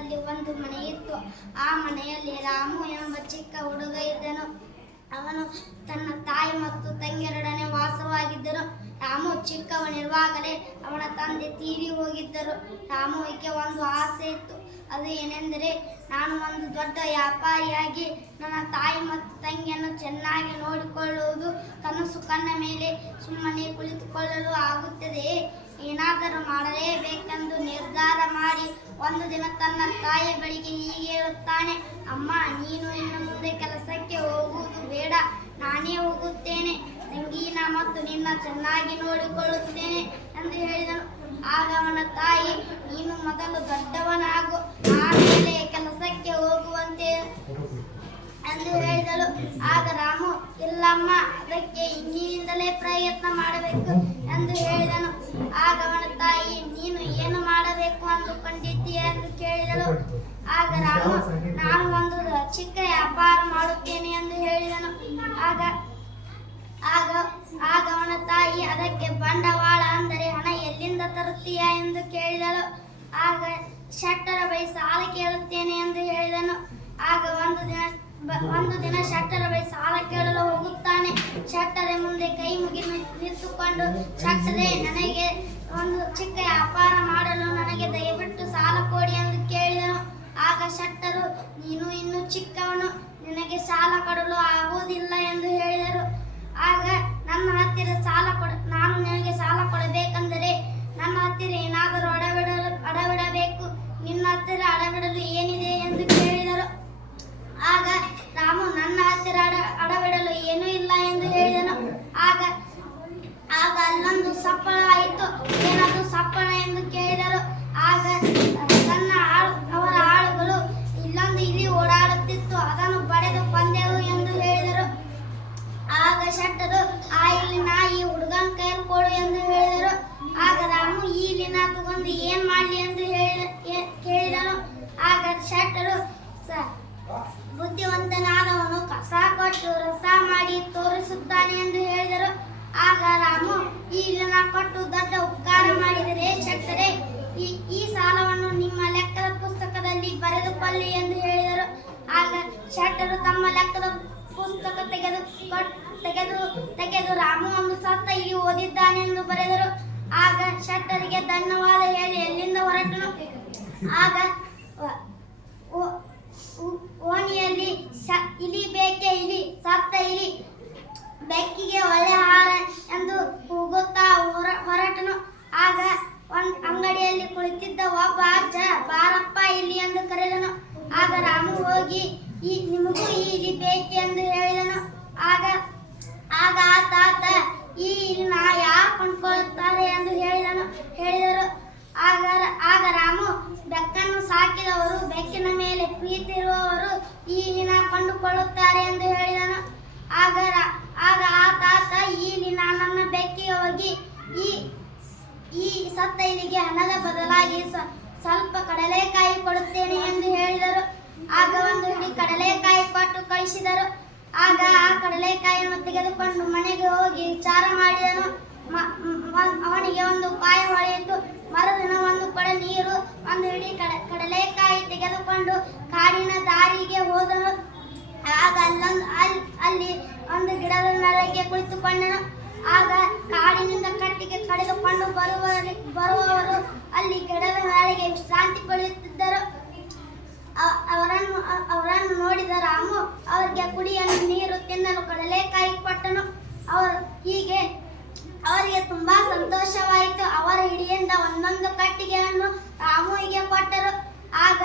ಕಾಡಿನಲ್ಲಿ ಒಂದು ಮನೆಯಿತ್ತು. ಆ ಮನೆಯಲ್ಲಿ ರಾಮು ಎಂಬ ಚಿಕ್ಕ ಹುಡುಗ ಇದ್ದನು. ಅವನು ತನ್ನ ತಾಯಿ ಮತ್ತು ತಂಗಿಯರೊಡನೆ ವಾಸವಾಗಿದ್ದನು. ರಾಮು ಚಿಕ್ಕವನಿರುವಾಗಲೇ ಅವನ ತಂದೆ ತೀರಿ ಹೋಗಿದ್ದರು. ರಾಮುವಿಗೆ ಒಂದು ಆಸೆ ಇತ್ತು. ಅದು ಏನೆಂದರೆ, ನಾನು ಒಂದು ದೊಡ್ಡ ವ್ಯಾಪಾರಿಯಾಗಿ ನನ್ನ ತಾಯಿ ಮತ್ತು ತಂಗಿಯನ್ನು ಚೆನ್ನಾಗಿ ನೋಡಿಕೊಳ್ಳುವುದು ಕನಸು ಕಂಡ ಮೇಲೆ ಸುಮ್ಮನೆ ಕುಳಿತುಕೊಳ್ಳಲು ಆಗುತ್ತದೆಯೇ? ಏನಾದರೂ ಮಾಡಲೇಬೇಕೆಂದು ನಿರ್ಧಾರ ಮಾಡಿ ಒಂದು ದಿನ ತನ್ನ ತಾಯಿಯ ಬಳಿಗೆ ಹೀಗೆ ಹೇಳುತ್ತಾನೆ, ಅಮ್ಮ, ನೀನು ಇನ್ನು ಮುಂದೆ ಕೆಲಸಕ್ಕೆ ಹೋಗುವುದು ಬೇಡ, ನಾನೇ ಹೋಗುತ್ತೇನೆ. ತಂಗಿನ ಮತ್ತು ನಿನ್ನ ಚೆನ್ನಾಗಿ ನೋಡಿಕೊಳ್ಳುತ್ತೇನೆ ಎಂದು ಹೇಳಿದನು. ಆಗ ಅವನ ತಾಯಿ, ನೀನು ಮೊದಲು ದೊಡ್ಡವನಾಗು, ಆಮೇಲೆ ಕೆಲಸಕ್ಕೆ ಹೋಗುವಂತೆ ಎಂದು ಹೇಳಿದಳು. ಆಗ ರಾಮು, ಇಲ್ಲಮ್ಮ, ಅದಕ್ಕೆ ಇಂದಿನಿಂದಲೇ ಪ್ರಯತ್ನ ಮಾಡಬೇಕು ಎಂದು ಹೇಳಿದನು. ಆಗ ಅವನ ತಾಯಿ, ನೀನು ಏನು ಮಾಡಬೇಕು ಅಂದುಕೊಂಡಿದ್ದೀಯ ಎಂದು ಕೇಳಿದಳು. ಆಗ ರಾಮು, ನಾನು ಒಂದು ಚಿಕ್ಕ ವ್ಯಾಪಾರ ಮಾಡುತ್ತೇನೆ ಎಂದು ಹೇಳಿದನು. ಆಗ ಅವನ ತಾಯಿ, ಅದಕ್ಕೆ ಬಂಡವಾಳ ಅಂದರೆ ಹಣ ಎಲ್ಲಿಂದ ತರುತ್ತೀಯಾ ಎಂದು ಕೇಳಿದಳು. ಆಗ ಶೆಟ್ಟರ ಬಳಿ ಸಾಲ ಕೇಳುತ್ತೇನೆ ಎಂದು ಹೇಳಿದನು. ಆಗ ಒಂದು ದಿನ ಶೆಟ್ಟರ ಬಳಿ ಸಾಲ ಕೇಳಲು ಹೋಗುತ್ತಾನೆ. ಶೆಟ್ಟರೆ ಮುಂದೆ ಕೈ ಮುಗಿದು ನಿಂತುಕೊಂಡು, ಶೆಟ್ಟರೆ, ನನಗೆ ಒಂದು ಚಿಕ್ಕ ವ್ಯಾಪಾರ ಮಾಡಲು ನನಗೆ ದಯವಿಟ್ಟು ಸಾಲ ಕೊಡಿ ಎಂದು ಕೇಳಿದನು. ಆಗ ಶೆಟ್ಟರು, ನೀನು ಇನ್ನು ಚಿಕ್ಕವನು, ನಿನಗೆ ಸಾಲ ಕೊಡಲು ಆಗುವುದಿಲ್ಲ ಎಂದು ಹೇಳಿದರು. ಆಗ ನನ್ನ ಹತ್ತಿರ ನಾನು ನಿನಗೆ ಸಾಲ ಕೊಡಬೇಕೆಂದರೆ ನನ್ನ ಹತ್ತಿರ ಏನಾದರೂ ಅಡವಿಡಬೇಕು. ನಿನ್ನ ಹತ್ತಿರ ಅಡವಿಡಲು ಏನಿದೆ ಎಂದು ಕೇಳಿದರು. ಆಗ ರಾಮು, ನನ್ನ ಹತ್ತಿರ ಅಡವಿಡಲು ಏನೂ ಇಲ್ಲ ಎಂದು ಹೇಳಿದನು. ಆಗ ಅಲ್ಲೊಂದು ಸಪ್ಪಳ ಆಯಿತು. ಏನದು ಸಪ್ಪಳ ಎಂದು ಕೇಳಿದರು. ಆಗ ಅವರ ಆಳುಗಳು, ಇಲ್ಲೊಂದು ಇಲಿ ಓಡಾಡುತ್ತಿತ್ತು, ಅದನ್ನು ಬಡೆದು ಕೊಂದೆವು ಎಂದು ಹೇಳಿದರು. ಆಗ ಶೆಟ್ಟರು, ಆ ಇಲಿನ ಈ ಹುಡುಗನ ಕೈಯಲ್ಲಿ ಕೊಡು ಎಂದು ಹೇಳಿದರು. ಆಗ ರಾಮು ಈ ಇಲಿನ ತಗೊಂಡು ಏನ್ ಮಾಡಲಿ ಎಂದು ಕೇಳಿದನು. ಆಗ ಶೆಟ್ಟರು, ಬುದ್ಧಿವಂತನಾದವನು ಕಸ ಕೊಟ್ಟು ರಸ ಮಾಡಿ ತೋರಿಸುತ್ತಾನೆ ಎಂದು ಹೇಳಿದರು. ಆಗ ರಾಮು, ಈ ಇಲಿನ ಕೊಟ್ಟು ದೊಡ್ಡ ಉಪಕಾರ ಮಾಡಿದರೆ ಶೆಟ್ಟರೆ, ಈ ಸಾಲವನ್ನು ನಿಮ್ಮ ಲೆಕ್ಕದ ಪುಸ್ತಕದಲ್ಲಿ ಬರೆದುಕೊಳ್ಳಿ ಎಂದು ಹೇಳಿದರು. ಆಗ ಶೆಟ್ಟರು ತಮ್ಮ ಲೆಕ್ಕದ ಪುಸ್ತಕ ತೆಗೆದು ರಾಮು ಒಂದು ಸತ್ತ ಇಲಿ ಓದಿದ್ದಾನೆ ಎಂದು ಬರೆದರು. ಆಗ ಶೆಟ್ಟರಿಗೆ ಧನ್ಯವಾದ ಹೇಳಿ ಎಲ್ಲಿಂದ ಹೊರಟನು. ಆಗ ಓಣಿಯಲ್ಲಿ, ಇಲಿ ಬೇಕೆ ಇಲಿ, ಸತ್ತ ಇಲಿ, ಬೆಕ್ಕಿಗೆ ಒಳ್ಳೆ ಆಹಾರ ಎಂದು ಕೂಗುತ್ತಾ ಹೊರಟನು. ಆಗ ಅಂಗಡಿಯಲ್ಲಿ ಕುಳಿತಿದ್ದ ಒಬ್ಬ ಅಜ್ಜ, ಬಾರಪ್ಪ ಇಲ್ಲಿ ಎಂದು ಕರೆದನು. ಆಗ ರಾಮು ಹೋಗಿ, ನಿಮಗೂ ಈ ಇಲಿ ಬೇಕೆ ಎಂದು ಹೇಳಿದನು. ಆಗ ಆ ತಾತ, ಈ ಇಲಿನ ಯಾರು ಕೊಂಡ್ಕೊಳ್ಳುತ್ತಾರೆ ಎಂದು ಹೇಳಿದರು. ಆಗ ರಾಮು, ಬೆಕ್ಕನ್ನು ಸಾಕಿದವರು, ಬೆಕ್ಕಿನ ಮೇಲೆ ಪ್ರೀತಿ ಇರುವವರು ಈ ಇಲಿನ ಕೊಂಡುಕೊಳ್ಳುತ್ತಾರೆ ಎಂದು ಹೇಳಿದನು. ಆಗ ಆ ತಾತ, ಈ ಇಲಿನ ನನ್ನ ಬೆಕ್ಕಿಗೆ ಹೋಗಿ ಈ ಸತ್ತ ಇಲಿಗೆ ಹಣದ ಬದಲಾಗಿ ಸ್ವಲ್ಪ ಕಡಲೆಕಾಯಿ ಕೊಡುತ್ತೇನೆ ಎಂದು ಹೇಳಿದರು. ಆಗ ಒಂದು ಹಿಡಿ ಕಡಲೆಕಾಯಿ ಕೊಟ್ಟು ಕಳಿಸಿದರು. ಆಗ ಆ ಕಡಲೆಕಾಯಿಯನ್ನು ತೆಗೆದುಕೊಂಡು ಮನೆಗೆ ಹೋಗಿ ವಿಚಾರ ಮಾಡಿದನು. ಅವನಿಗೆ ಒಂದು ಉಪಾಯ ಹೊಳೆಯಿತು. ಮರುದಿನ ಒಂದು ಕೊಡ ನೀರು, ಒಂದು ಹಿಡಿ ಕಡಲೆಕಾಯಿ ತೆಗೆದುಕೊಂಡು ಕಾಡಿನ ದಾರಿಗೆ ಹೋದನು. ಆಗ ಅಲ್ಲಿ ಒಂದು ಗಿಡದ ನೆರಳಿಗೆ ಕುಳಿತುಕೊಂಡನು. ಆಗ ಕಾಡಿನಿಂದ ಕಟ್ಟಿಗೆ ಕಡಿದುಕೊಂಡು ಬರುವವರು ಅಲ್ಲಿ ಗಿಡದ ನೆರಳಿಗೆ ವಿಶ್ರಾಂತಿ ಪಡೆಯುತ್ತಿದ್ದರು. ಅವರನ್ನು ನೋಡಿದ ರಾಮು ಅವರಿಗೆ ಕುಡಿಯಲು ನೀರು, ತಿನ್ನಲು ಕಡಲೆಕಾಯಿ ಕೊಟ್ಟನು. ಅವರಿಗೆ ತುಂಬಾ ಸಂತೋಷವಾಯಿತು. ಅವರ ಹಿಡಿಯಿಂದ ಒಂದೊಂದು ಕಟ್ಟಿಗೆಯನ್ನು ರಾಮುವಿಗೆ ಕೊಟ್ಟರು. ಆಗ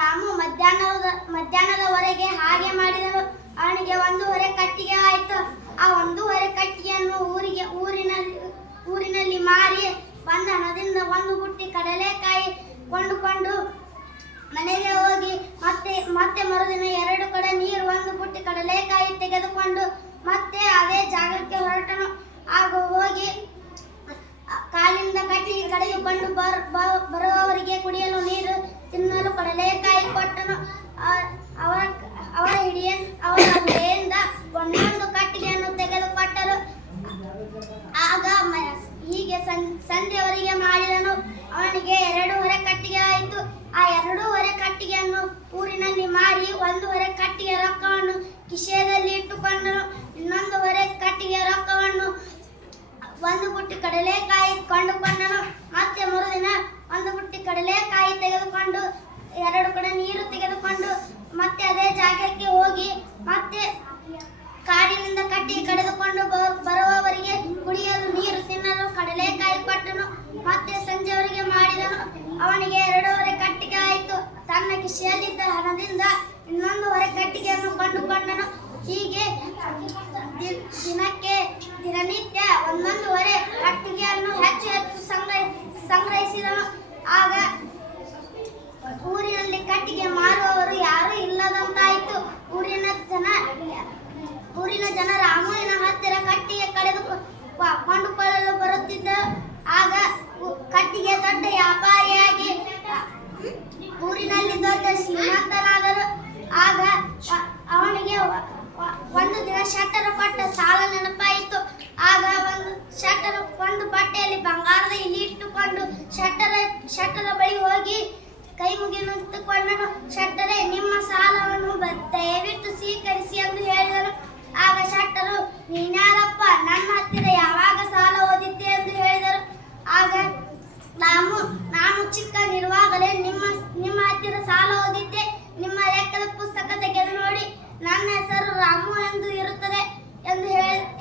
ರಾಮು ಮಧ್ಯಾಹ್ನದವರೆಗೆ ಹಾಗೆ ಮಾಡಿದನು. ಅವನಿಗೆ 1.5 ಕಟ್ಟಿಗೆ ಆಯಿತು. ಆ 1.5 ಕಟ್ಟಿಗೆಯನ್ನು ಊರಿನಲ್ಲಿ ಮಾರಿ ಬಂದ ಹಣದಿಂದ ಒಂದು ಬುಟ್ಟಿ ಕಡಲೆಕಾಯಿ ಕೊಂಡುಕೊಂಡು ಮನೆಗೆ ಹೋಗಿ ಮತ್ತೆ ಮರುದಿನ 2 ಕೊಡ ನೀರು, ಒಂದು ಬುಟ್ಟಿ ಕಡಲೆಕಾಯಿ ತೆಗೆದುಕೊಂಡು ಮತ್ತೆ ಅದೇ ಜಾಗಕ್ಕೆ ಹೊರಟನು. ಆಗ ಹೋಗಿ ಕಾಲಿಂದ ಕಟ್ಟಿಗೆ ಕಡಿದುಕೊಂಡು ಬರುವವರಿಗೆ ಕುಡಿಯಲು ನೀರು, ತಿನ್ನಲು ಕಡಲೆಕಾಯಿ ಕೊಟ್ಟನು. ಅವರ ಹಿಡಿಯಿಂದ ಒಂದೊಂದು ಕಟ್ಟಿಗೆಯನ್ನು ತೆಗೆದುಕೊಟ್ಟರು. ಆಗ ಹೀಗೆ ಸಂಜೆವರೆಗೆ ಮಾಡಿದನು. ಅವನಿಗೆ 2.5 ಕಟ್ಟಿಗೆ ಆಯಿತು. ಕಡಲೆಕಾಯಿ ತೆಗೆದುಕೊಂಡು 2 ಕಡೆ ನೀರು ತೆಗೆದುಕೊಂಡು ಮತ್ತೆ ಅದೇ ಜಾಗಕ್ಕೆ ಹೋಗಿ ಮತ್ತೆ ಕಾಡಿನಿಂದ ಕಟ್ಟಿ ಕಡಿದುಕೊಂಡು ಬರುವವರಿಗೆ ಕುಡಿಯಲು ನೀರು ತಿನ್ನಲು ಕಡಲೆಕಾಯಿ ಕೊಟ್ಟನು. ಮತ್ತೆ ಸಂಜೆವರೆಗೆ ಮಾಡಿದನು. ಅವನಿಗೆ 2 ಕಟ್ಟಿಗೆ ಆಯಿತು. ತನ್ನ ಕಿಸೆಯಲ್ಲಿದ್ದ ಹಣದಿಂದ ಇನ್ನೊಂದು ಕಟ್ಟಿಗೆಯನ್ನು ಕೊಂಡುಕೊಂಡನು. ಹೀಗೆ ದಿನನಿತ್ಯ 1 ಕಟ್ಟಿಗೆಯನ್ನು ಹೆಚ್ಚು ಹೆಚ್ಚು ಸಂಗ್ರಹಿಸಿದನು. ಆಗ ಊರಿನಲ್ಲಿ ಕಟ್ಟಿಗೆ ಮಾರುವವರು ಯಾರೂ ಇಲ್ಲದಂತಾಯಿತು. ಊರಿನ ಜನ ರಾಮುವಿನ ಹತ್ತಿರ ಕಟ್ಟಿಗೆ ಕೊಂಡುಕೊಳ್ಳಲು ಬರುತ್ತಿದ್ದರು. ಆಗ ಕಟ್ಟಿಗೆ ದೊಡ್ಡ ವ್ಯಾಪಾರಿಯಾಗಿ ಊರಿನಲ್ಲಿ ದೊಡ್ಡ ಶ್ರೀಮಂತನಾದರು. ಆಗ ಅವನಿಗೆ ಒಂದು ದಿನ ಶೆಟ್ಟರು ಕೊಟ್ಟ ಸಾಲ ನೆನಪಾಯಿತು. ಆಗ ಒಂದು ಬಟ್ಟೆಯಲ್ಲಿ ಬಂಗಾರದ ಇಲಿ ಇಟ್ಟುಕೊಂಡು ಶೆಟ್ಟರ ಬಳಿ ಹೋಗಿ ಕೈ ಮುಗಿ ನಿಂತುಕೊಂಡನು. ಶೆಟ್ಟರೇ, ನಿಮ್ಮ ಸಾಲವನ್ನು ದಯವಿಟ್ಟು ಸ್ವೀಕರಿಸಿ ಎಂದು ಹೇಳಿದನು. ಆಗ ಶೆಟ್ಟರು, ನೀನ್ಯಾರಪ್ಪ, ನನ್ನ ಹತ್ತಿರ ಯಾವಾಗ ಸಾಲ ಓದಿದ್ದೆ ಎಂದು ಹೇಳಿದರು. ಆಗ ನಾನು ಚಿಕ್ಕನಿರುವಾಗಲೇ ನಿಮ್ಮ ಹತ್ತಿರ ಸಾಲ ಓದಿದ್ದೆ. ನಿಮ್ಮ ಲೆಕ್ಕದ ಪುಸ್ತಕ ತೆಗೆದು ನೋಡಿ, ನನ್ನ ಹೆಸರು ರಾಮು ಎಂದು ಇರುತ್ತದೆ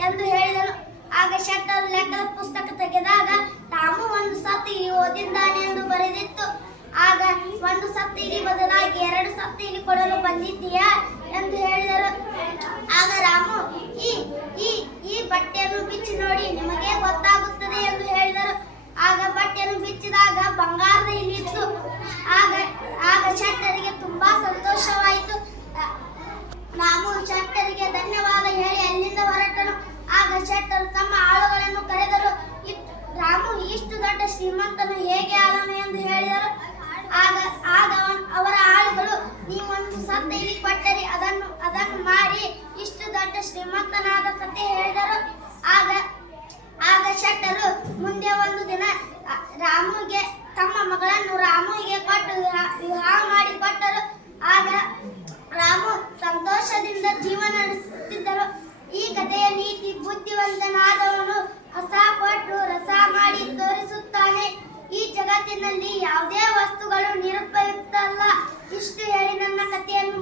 ಎಂದು ಹೇಳಿದನು. ಆಗ ಶೆಟ್ಟರು ಲೆಕ್ಕದ ಪುಸ್ತಕ ತೆಗೆದಾಗ ರಾಮು 1 ಸತ್ತು ಇಲಿ ಓದಿದ್ದಾನೆ ಎಂದು ಬರೆದಿತ್ತು. ಆಗ 1 ಸತ್ತು ಇಲಿ ಬದಲಾಗಿ 2 ಸತ್ತು ಇಲಿ ಕೊಡಲು ಬಂದಿದ್ದೀಯಾ ಎಂದು ಹೇಳಿದರು. ಆಗ ರಾಮು, ಈ ಬಟ್ಟೆಯನ್ನು ಬಿಚ್ಚಿ ನೋಡಿ, ನಿಮಗೆ ಗೊತ್ತಾಗುತ್ತದೆ ಎಂದು ಹೇಳಿದರು. ಆಗ ಬಟ್ಟೆಯನ್ನು ಬಿಚ್ಚಿದಾಗ ಬಂಗಾರದ ಇಲಿ ಇತ್ತು. ಆಗ ಶೆಟ್ಟರಿಗೆ ತುಂಬಾ ಸಂತೋಷವಾಯಿತು. ರಾಮು ಶೆಟ್ಟರಿಗೆ ಧನ್ಯವಾದ ಹೇಳಿ ಅಲ್ಲಿಂದ ಹೊರಟನು. ಆಗ ಶೆಟ್ಟರು ತಮ್ಮ ಆಳುಗಳನ್ನು ಕರೆದರು. ರಾಮು ಇಷ್ಟು ದೊಡ್ಡ ಶ್ರೀಮಂತನು ಹೇಗೆ ಆದನು ಎಂದು ಹೇಳಿದರು. ಆಗ ಅವರ ಆಳುಗಳು, ನೀವೊಂದು ಸತ್ತ ಇಲಿ ಕೊಟ್ಟರಿ, ಅದನ್ನು ಮಾರಿ ಇಷ್ಟು ದೊಡ್ಡ ಶ್ರೀಮಂತನಾದ ಕತೆ ಹೇಳಿದರು. ಆಗ ಶೆಟ್ಟರು ಮುಂದೆ ಒಂದು ದಿನ ತಮ್ಮ ಮಗಳನ್ನು ರಾಮುವಿಗೆ ಕೊಟ್ಟು ವಿವಾಹ ಮಾಡಿಕೊಟ್ಟರು. ಆಗ ರಾಮು ಸಂತೋಷದಿಂದ ಜೀವನ ನಡೆಸುತ್ತಿದ್ದರು. ಈ ಕಥೆಯ ನೀತಿ, ಬುದ್ಧಿವಂತನಾದವನು ಕಸ ಕೊಟ್ಟು ರಸ ಮಾಡಿ ತೋರಿಸುತ್ತಾನೆ. ಈ ಜಗತ್ತಿನಲ್ಲಿ ಯಾವುದೇ ವಸ್ತುಗಳು ನಿರುಪಯುಕ್ತ ಅಲ್ಲ. ಇಷ್ಟು ಹೇಳಿ ನನ್ನ ಕಥೆಯನ್ನು